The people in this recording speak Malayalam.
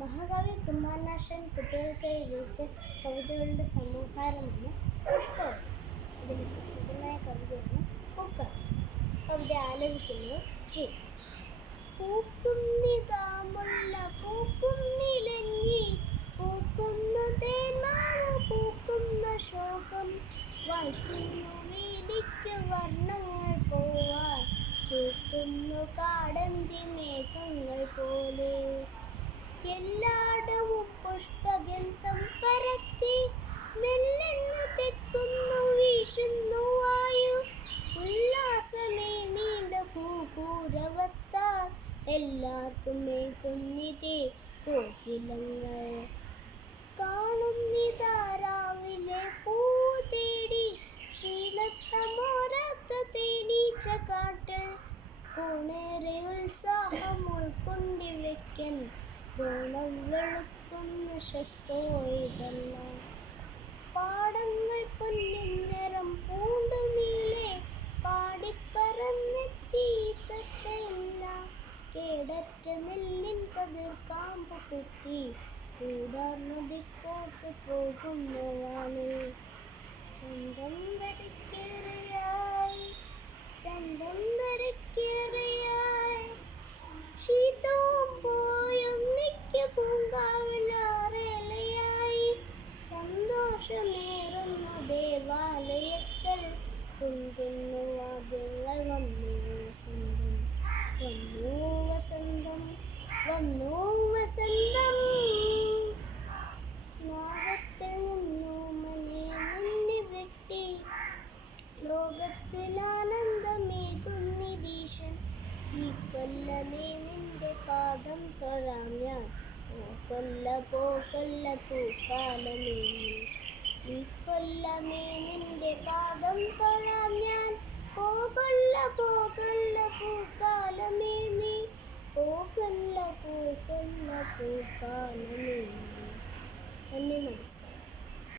മഹാകവി കുമാരനാശാൻ കുട്ടികൾക്കായി രചിച്ച കവിതകളുടെ സമാഹാരമാണ് പുഷ്പവനം. ഇതിലെ പ്രസിദ്ധമായ കവിതയാണ് പൂക്കൾ. കവിത ആലപിക്കുന്നത് ജെയിംസ്. പൂക്കുന്നിതാ മുല്ല പൂക്കുന്നിലഞ്ഞി, പൂക്കുന്നു തേന്മാവ് പൂക്കുന്ന ശോകം, വായിക്കുന്നു വീതിക്ക് വർണ്ണങ്ങൾ പോവാൻ, ചൂക്കുന്നു കാടന്തി മേഘങ്ങൾ പോലെ. എല്ലായിടവും പുഷ്പഗന്ധം പരത്തി, മെല്ലെന്നു തെക്കുന്നു വീശുന്നു വായു. ഉല്ലാസമേ നീണ്ട കൂപൂരവത്താൽ, എല്ലാവർക്കും മേകുന്നിതേ കോകിലങ്ങൾ. കാണുന്നിതാ രാവിലെ പൂ തേടി, ക്ഷീണത്തമോരാത്ത തേനീച്ച കാട്ടിൽ. പൂണേറെ ഉത്സാഹം ഉൾക്കൊണ്ടിവയ്ക്കൻ, ദോണം വെളുക്കുന്ന ശസ്സോയിതെല്ലാം. പാടങ്ങൾ പൊന്നിൻ നിറം പൂണ്ടു നീളെ, പാടിപ്പറന്നെത്തി തത്തയെല്ലാം. കേടറ്റ നെല്ലിൻ കതിർ കാമ്പു കുത്തി, കൂടാർന്നതിക്കോട്ട് പോകുന്നതാണ്. ചന്തം വരയ്ക്കേറെയായി ശീതവും പോയൊന്നിക്ക് പൂങ്കാവിലാറേലയായി. സന്തോഷമേറുന്ന ദേവാലയത്തിൽ, കുന്തുന്നു വാദ്യങ്ങൾ. വന്നു വസന്തം, വന്നു വസന്തം, വന്നു വസന്തം. നാഗത്തിൽ നിന്നു മണിയെ മുന്നി വെട്ടി, ലോകത്തിൽ ആനന്ദമേകുന്നിതീശൻ. ഈ കൊല്ലമേ നിന്റെ പാദം തൊഴാം ഞാൻ, പോകൊല്ല പോകൊല്ല പൂക്കാലമേ നീ. ഈ കൊല്ലമേ നിന്റെ പാദം തൊഴാം ഞാൻ, പോകൊല്ല പോകൊല്ല പൂക്കാലമേ നീ. പോകൊല്ല പോകൊല്ല പൂക്കാലമേ നീ. നന്ദി, നമസ്കാരം.